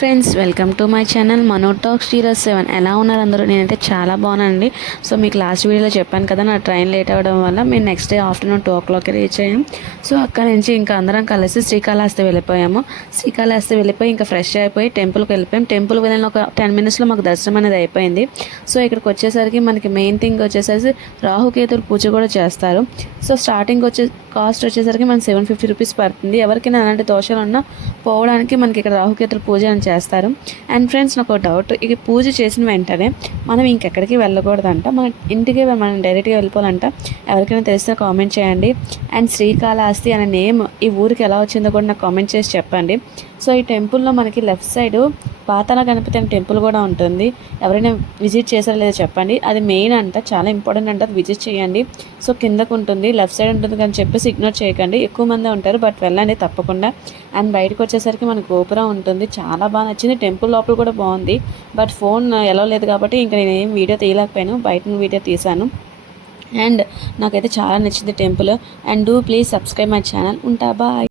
Friends welcome to my channel Mano talks 07 ఎలా ఉన్నారు అందరూ? నేనైతే చాలా బాగున్నానండి. సో మీకు లాస్ట్ వీడియోలో చెప్పాను కదా, నా ట్రైన్ లేట్ అవ్వడం వల్ల మేము next day afternoon 2 o'clock reach అయ్యాం. సో అక్కడ నుంచి ఇంకా అందరం కలిసి శ్రీకాళహస్తి వెళ్ళిపోయాము. శ్రీకాళహస్తి వెళ్ళిపోయి ఇంకా ఫ్రెష్ అయిపోయి టెంపుల్కి వెళ్ళిపోయాం. టెంపుల్కి వెళ్ళిన ఒక 10 minutesలో మాకు దర్శనం అనేది అయిపోయింది. సో ఇక్కడికి వచ్చేసరికి మనకి మెయిన్ థింగ్ వచ్చేసరికి రాహుకేతుల పూజ కూడా చేస్తారు. సో స్టార్టింగ్ కాస్ట్ వచ్చేసరికి మనకి 750 రూపీస్ పడుతుంది. ఎవరికైనా అలాంటి దోషాలు ఉన్నా పోవడానికి మనకి ఇక్కడ రాహుకేతుల పూజ అని చేస్తారు. అండ్ ఫ్రెండ్స్, నాకు ఒక డౌట్, ఇక పూజ చేసిన వెంటనే మనం ఇంకెక్కడికి వెళ్ళకూడదంట, మన ఇంటికి మనం డైరెక్ట్గా వెళ్ళిపోవాలంట. ఎవరికైనా తెలిస్తే కామెంట్ చేయండి. అండ్ శ్రీకాళహస్తి అనే నేమ్ ఈ ఊరికి ఎలా వచ్చిందో కూడా నాకు కామెంట్ చేసి చెప్పండి. సో ఈ టెంపుల్లో మనకి లెఫ్ట్ సైడ్ పాతాళ గణపతి అనే టెంపుల్ కూడా ఉంటుంది. ఎవరైనా విజిట్ చేశారో లేదో చెప్పండి. అది మెయిన్ అంట, చాలా ఇంపార్టెంట్ అంట, అది విజిట్ చేయండి. సో కిందకు ఉంటుంది, లెఫ్ట్ సైడ్ ఉంటుంది కానీ చెప్పేసి ఇగ్నోర్ చేయకండి. ఎక్కువ మంది ఉంటారు, బట్ వెళ్ళండి తప్పకుండా. అండ్ బయటకు వచ్చేసరికి మన గోపురం ఉంటుంది, చాలా బాగా నచ్చింది. టెంపుల్ లోపల కూడా బాగుంది, బట్ ఫోన్ ఎలా లేదు కాబట్టి ఇంకా నేను ఏం వీడియో తీయలేకపోయాను, బయట వీడియో తీశాను. అండ్ నాకైతే చాలా నచ్చింది temple. And do please subscribe my channel. ఉంటా, బాయ్.